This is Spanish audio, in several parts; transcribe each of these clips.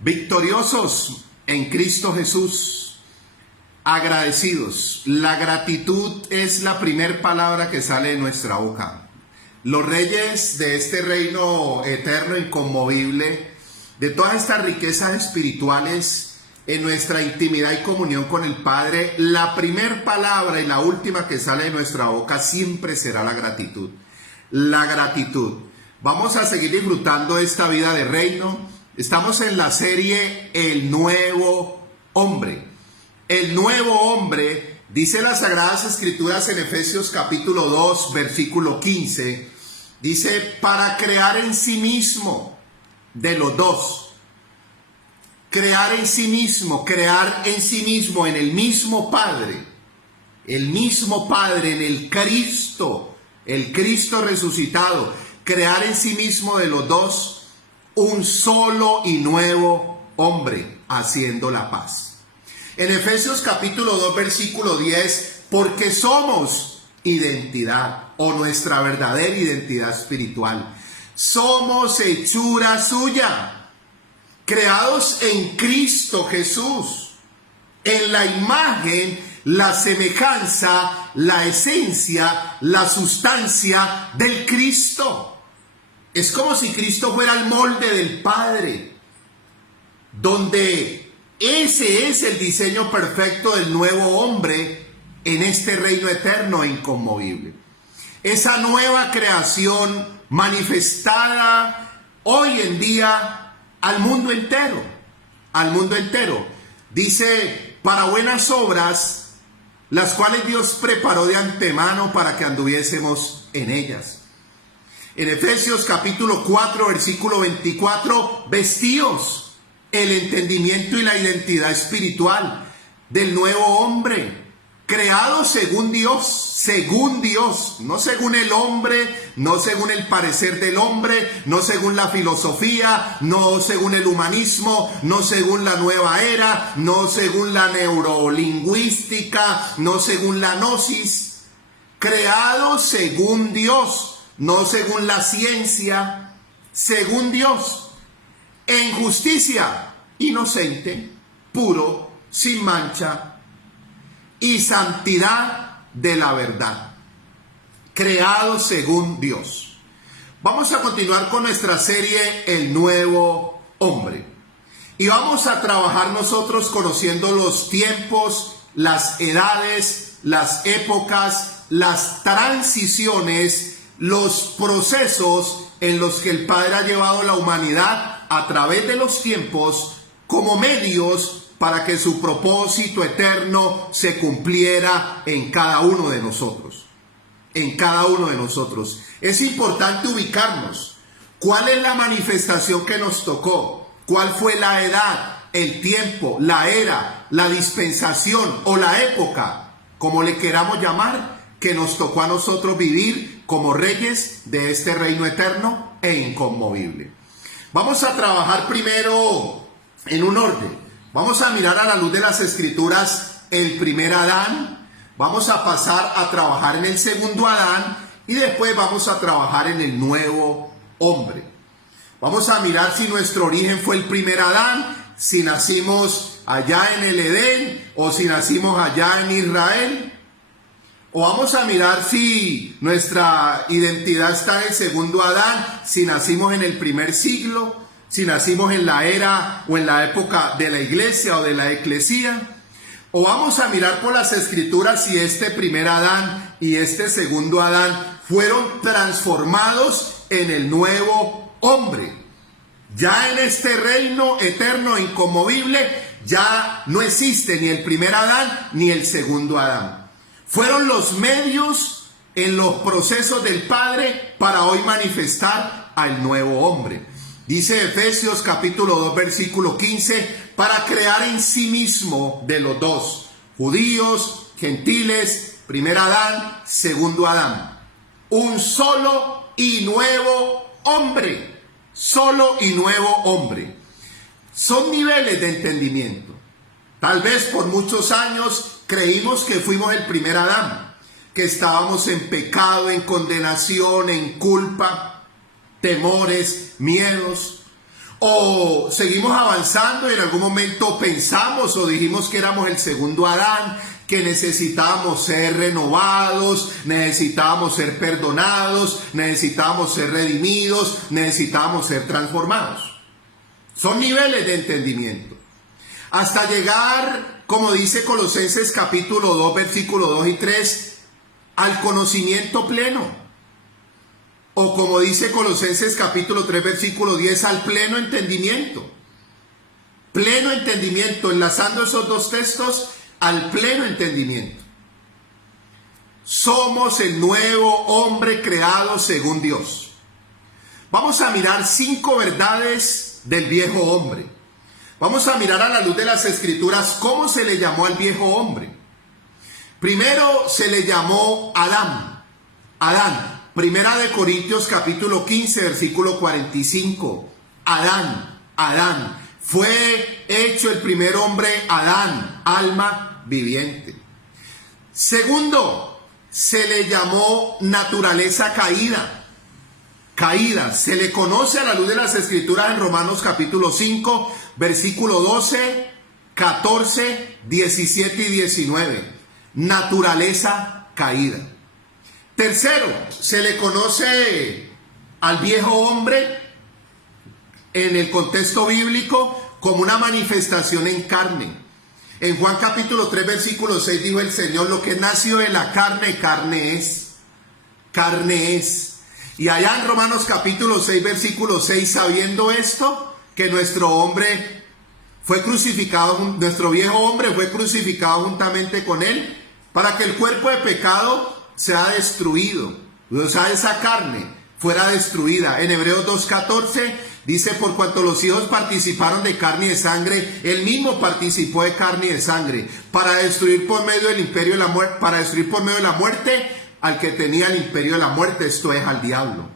Victoriosos en Cristo Jesús, agradecidos. La gratitud es la primera palabra que sale de nuestra boca. Los reyes de este reino eterno, inconmovible, de todas estas riquezas espirituales, en nuestra intimidad y comunión con el Padre, la primera palabra y la última que sale de nuestra boca siempre será la gratitud. La gratitud. Vamos a seguir disfrutando de esta vida de reino. Estamos en la serie El Nuevo Hombre. El Nuevo Hombre, dice las Sagradas Escrituras en Efesios capítulo 2, versículo 15, dice, para crear en sí mismo, de los dos, crear en sí mismo en el mismo Padre, en el Cristo, el Cristo resucitado, crear en sí mismo de los dos un solo y nuevo hombre, haciendo la paz. En Efesios capítulo 2, versículo 10, porque somos identidad, o nuestra verdadera identidad espiritual. Somos hechura suya, creados en Cristo Jesús, en la imagen, la semejanza, la esencia, la sustancia del Cristo. Es como si Cristo fuera el molde del Padre, donde ese es el diseño perfecto del nuevo hombre en este reino eterno e inconmovible. Esa nueva creación manifestada hoy en día al mundo entero, Dice, para buenas obras, las cuales Dios preparó de antemano para que anduviésemos en ellas. En Efesios capítulo 4, versículo 24, vestíos el entendimiento y la identidad espiritual del nuevo hombre, creado según Dios, no según el hombre, no según el parecer del hombre, no según la filosofía, no según el humanismo, no según la nueva era, no según la neurolingüística, no según la gnosis, creado según Dios, no según la ciencia, según Dios, en justicia, inocente, puro, sin mancha y santidad de la verdad, creado según Dios. Vamos a continuar con nuestra serie El Nuevo Hombre y vamos a trabajar nosotros conociendo los tiempos, las edades, las épocas, las transiciones, los procesos en los que el Padre ha llevado la humanidad a través de los tiempos como medios para que su propósito eterno se cumpliera en cada uno de nosotros. Es importante ubicarnos. ¿Cuál es la manifestación que nos tocó? ¿Cuál fue la edad, el tiempo, la era, la dispensación o la época, como le queramos llamar, que nos tocó a nosotros vivir como reyes de este reino eterno e inconmovible? Vamos a trabajar primero en un orden. Vamos a mirar a la luz de las Escrituras el primer Adán. Vamos a pasar a trabajar en el segundo Adán y después vamos a trabajar en el nuevo hombre. Vamos a mirar si nuestro origen fue el primer Adán, si nacimos allá en el Edén o si nacimos allá en Israel. O vamos a mirar si nuestra identidad está en el segundo Adán, si nacimos en el primer siglo, si nacimos en la era o en la época de la iglesia o de la eclesía. O vamos a mirar por las Escrituras si este primer Adán y este segundo Adán fueron transformados en el nuevo hombre. Ya en este reino eterno e inconmovible ya no existe ni el primer Adán ni el segundo Adán. Fueron los medios en los procesos del Padre para hoy manifestar al nuevo hombre. Dice Efesios capítulo 2, versículo 15, para crear en sí mismo de los dos, judíos, gentiles, primer Adán, segundo Adán, un solo y nuevo hombre. Solo y nuevo hombre. Son niveles de entendimiento. Tal vez por muchos años creímos que fuimos el primer Adán, que estábamos en pecado, en condenación, en culpa, temores, miedos. O seguimos avanzando y en algún momento pensamos o dijimos que éramos el segundo Adán, que necesitábamos ser renovados, necesitábamos ser perdonados, necesitábamos ser redimidos, necesitábamos ser transformados. Son niveles de entendimiento. Hasta llegar, como dice Colosenses capítulo 2, versículo 2 y 3, al conocimiento pleno. O como dice Colosenses capítulo 3, versículo 10, al pleno entendimiento. Pleno entendimiento, enlazando esos dos textos al pleno entendimiento. Somos el nuevo hombre creado según Dios. Vamos a mirar 5 verdades del viejo hombre. Vamos a mirar a la luz de las Escrituras cómo se le llamó al viejo hombre. Primero se le llamó Adán. Adán. Primera de Corintios capítulo 15, versículo 45. Adán. Fue hecho el primer hombre, Adán, alma viviente. Segundo, se le llamó naturaleza caída. Se le conoce a la luz de las Escrituras en Romanos capítulo 5, versículo 12, 14, 17 y 19. Naturaleza caída. Tercero, se le conoce al viejo hombre en el contexto bíblico como una manifestación en carne. En Juan capítulo 3, versículo 6 dijo el Señor: lo que nació de la carne, carne es. Carne es. Y allá en Romanos capítulo 6, versículo 6, sabiendo esto, que nuestro hombre fue crucificado, nuestro viejo hombre fue crucificado juntamente con él, para que el cuerpo de pecado sea destruido, o sea, esa carne fuera destruida. En Hebreos 2:14 dice: por cuanto los hijos participaron de carne y de sangre, él mismo participó de carne y de sangre, para destruir por medio del imperio de la muerte, al que tenía el imperio de la muerte, esto es, al diablo.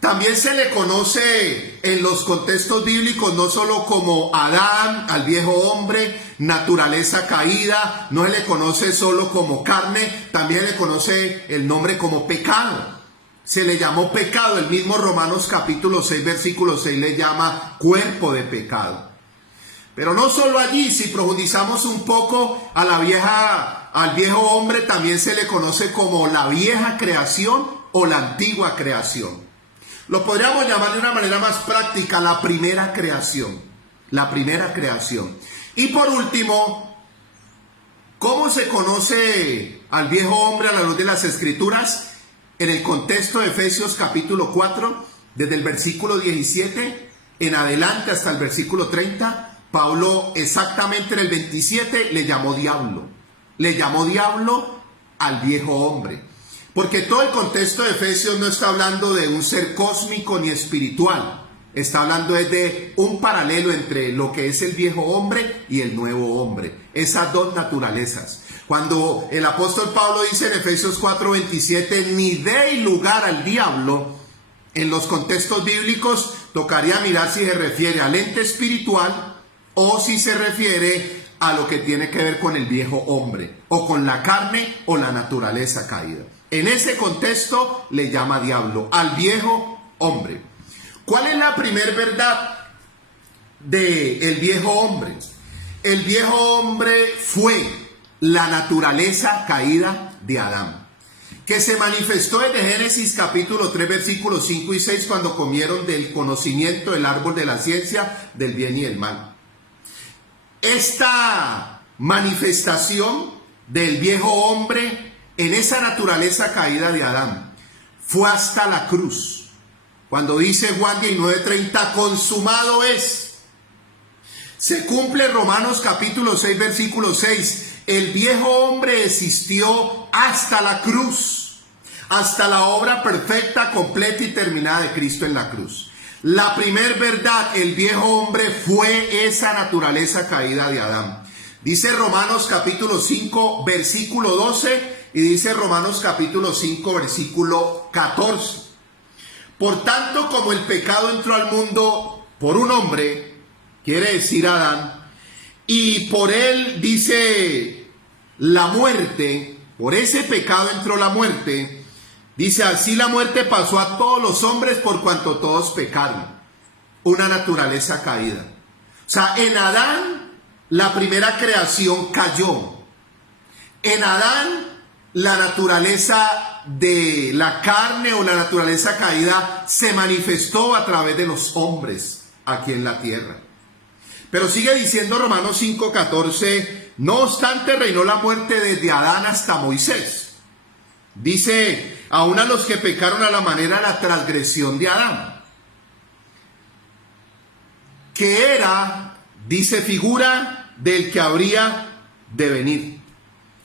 También se le conoce en los contextos bíblicos no solo como Adán, al viejo hombre, naturaleza caída, no se le conoce solo como carne, también le conoce el nombre como pecado. Se le llamó pecado, el mismo Romanos capítulo 6, versículo 6 le llama cuerpo de pecado. Pero no solo allí, si profundizamos un poco al viejo hombre, también se le conoce como la vieja creación o la antigua creación. Lo podríamos llamar de una manera más práctica, la primera creación. La primera creación. Y por último, ¿cómo se conoce al viejo hombre a la luz de las Escrituras? En el contexto de Efesios capítulo 4, desde el versículo 17 en adelante hasta el versículo 30, Pablo exactamente en el 27 le llamó diablo. Le llamó diablo al viejo hombre. Porque todo el contexto de Efesios no está hablando de un ser cósmico ni espiritual. Está hablando de un paralelo entre lo que es el viejo hombre y el nuevo hombre. Esas dos naturalezas. Cuando el apóstol Pablo dice en Efesios 4:27, ni deis lugar al diablo, en los contextos bíblicos tocaría mirar si se refiere al ente espiritual o si se refiere a lo que tiene que ver con el viejo hombre, o con la carne o la naturaleza caída. En ese contexto le llama diablo al viejo hombre. ¿Cuál es la primer verdad del viejo hombre? El viejo hombre fue la naturaleza caída de Adán, que se manifestó desde Génesis capítulo 3, versículos 5 y 6, cuando comieron del conocimiento del árbol de la ciencia del bien y del mal. Esta manifestación del viejo hombre en esa naturaleza caída de Adán fue hasta la cruz. Cuando dice Juan 19:30, consumado es. Se cumple Romanos capítulo 6, versículo 6. El viejo hombre existió hasta la cruz, hasta la obra perfecta, completa y terminada de Cristo en la cruz. La primer verdad, el viejo hombre fue esa naturaleza caída de Adán. Dice Romanos capítulo 5, versículo 12 y dice Romanos capítulo 5, versículo 14. Por tanto, como el pecado entró al mundo por un hombre, quiere decir Adán, y por él dice la muerte, por ese pecado entró la muerte, dice así la muerte pasó a todos los hombres por cuanto todos pecaron. una naturaleza caída. O sea, en Adán la primera creación cayó. En Adán la naturaleza de la carne o la naturaleza caída se manifestó a través de los hombres aquí en la tierra. Pero sigue diciendo Romanos 5:14, no obstante reinó la muerte desde Adán hasta Moisés. Dice, aún a los que pecaron a la manera de la transgresión de Adán, que era, dice, figura del que habría de venir.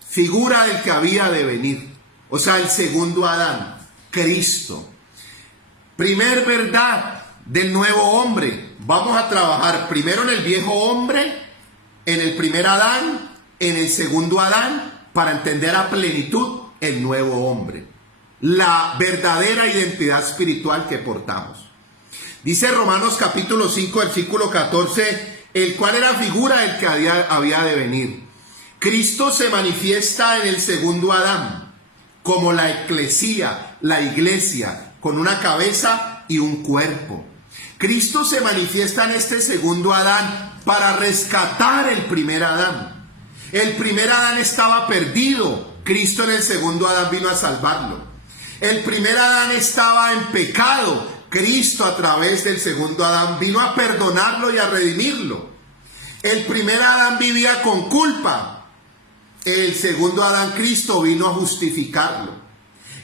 Figura del que había de venir. O sea, el segundo Adán, Cristo. Primer verdad del nuevo hombre. Vamos a trabajar primero en el viejo hombre, en el primer Adán, en el segundo Adán, para entender a plenitud el nuevo hombre. La verdadera identidad espiritual que portamos. Dice Romanos capítulo 5, versículo 14, el cual era figura del que había de venir. Cristo se manifiesta en el segundo Adán, como la eclesía, la iglesia, con una cabeza y un cuerpo. Cristo se manifiesta en este segundo Adán para rescatar el primer Adán. El primer Adán estaba perdido. Cristo en el segundo Adán vino a salvarlo. El primer Adán estaba en pecado. Cristo a través del segundo Adán vino a perdonarlo y a redimirlo. El primer Adán vivía con culpa. El segundo Adán, Cristo, vino a justificarlo.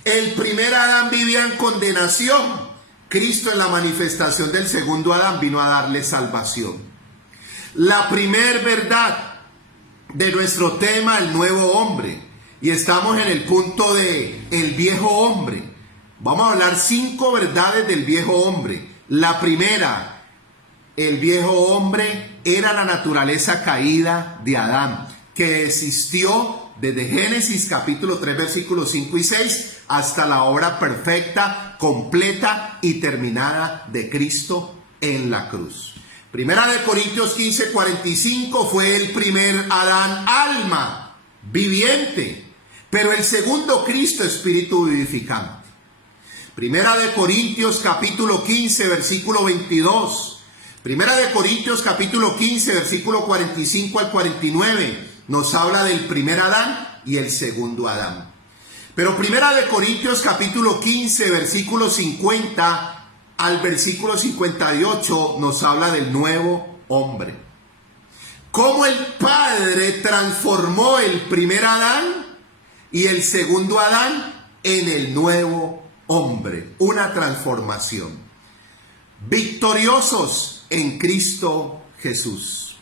El primer Adán vivía en condenación. Cristo en la manifestación del segundo Adán vino a darle salvación. La primer verdad de nuestro tema, el nuevo hombre. Y estamos en el punto de el viejo hombre. Vamos a hablar 5 verdades del viejo hombre. La primera, el viejo hombre era la naturaleza caída de Adán, que existió desde Génesis capítulo 3 versículos 5 y 6 hasta la obra perfecta, completa y terminada de Cristo en la cruz. Primera de Corintios 15, 45 fue el primer Adán, alma viviente, pero el segundo Cristo, espíritu vivificante. Primera de Corintios capítulo 15 versículo 22. Primera de Corintios capítulo 15 versículo 45 al 49 nos habla del primer Adán y el segundo Adán. Pero Primera de Corintios capítulo 15 versículo 50 al versículo 58 nos habla del nuevo hombre. Cómo el Padre transformó el primer Adán y el segundo Adán en el nuevo hombre. Una transformación. Victoriosos en Cristo Jesús.